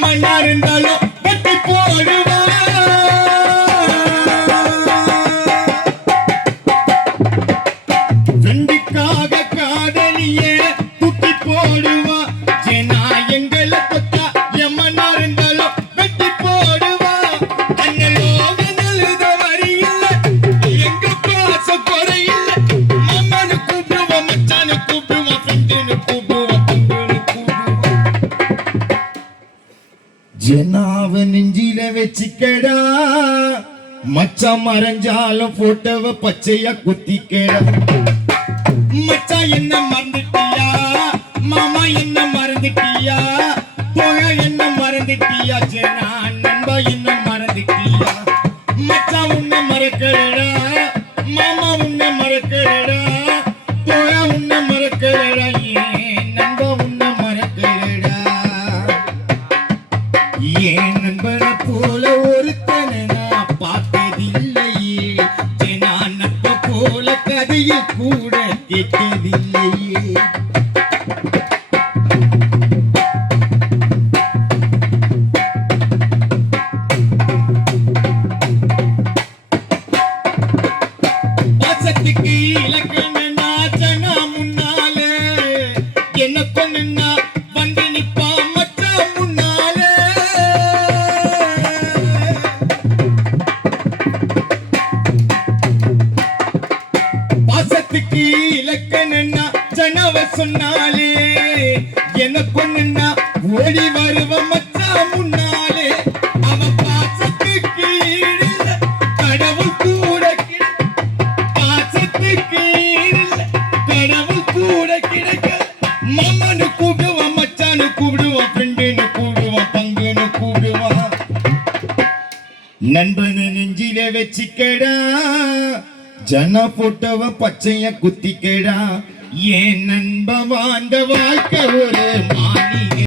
எம்மனா இருந்தாலும் வெட்டி போடுவா ஃப்ரெண்டுக்காக காதலியே தூக்கி போடுவா ஜெனா எங்களை தொட்டா எம்மனா இருந்தாலும் வெட்டி போடுவா அண்ணலோக நல்லத வரி இல்ல எங்க பாச குறை இல்ல மாமனு கூப்பிடுவா மச்சானு கூப்பிடுவா ஃப்ரெண்டுன்னு கூப்பிடுவா தங்குன்னு கூப்பிடுவா ஜெனாவ நெஞ்சில வச்சுக்கடா மச்சான் மறைஞ்சாலும் போட்டோவ பச்சையா குத்திக்கடா மச்சான் என்ன மறந்துட்டியா மாமா என்ன மறந்துட்டியா போக என்ன மறந்துட்டியா ஜெனா நண்பா என்ன மறந்துட்டியா மச்சான் உன்னை மறக்கலடா மாமா உன்னை மறக்கலடா போக உன்னை மறக்கலடா ஏன் நண்பா உன்னை மறக்கலடா ஏன் நண்பனை போல ஒருத்தனை நான் பார்த்ததில்லையே ஜெனா நட்ப போல கதையில் கூட கேட்டதில்லையே பாசத்துக்கு இலக்கணனா ஜெனா முன்னாலே என்ன கொண்டுனா வந்து நிப்பா மச்சான் முன்னாலே பாசத்துக்கு இலக்கணனா ஜெனாவ சொன்னாலே என்ன கொண்டுனா ஓடி வருவ மச்சான் முன்னாலே அவ பாசத்துக்கு ஈடில்ல கடவுள் கூட பாசத்துக்கு ஈடில்ல கடவுள் கூட கிடைக்க மாமனு கூப்பிடுவான் மச்சானு கூப்பிடுவான் ஃப்ரெண்டுன்னு கூப்பிடுவான் பங்குன்னு கூப்பிடுவான் நண்பனை நெஞ்சில வச்சுக்கடா ஜன போட்டவ பச்சைய குத்திக்கடா ஏன் நண்ப வாழ்ந்த வாழ்க்கை ஒரு மாளிகை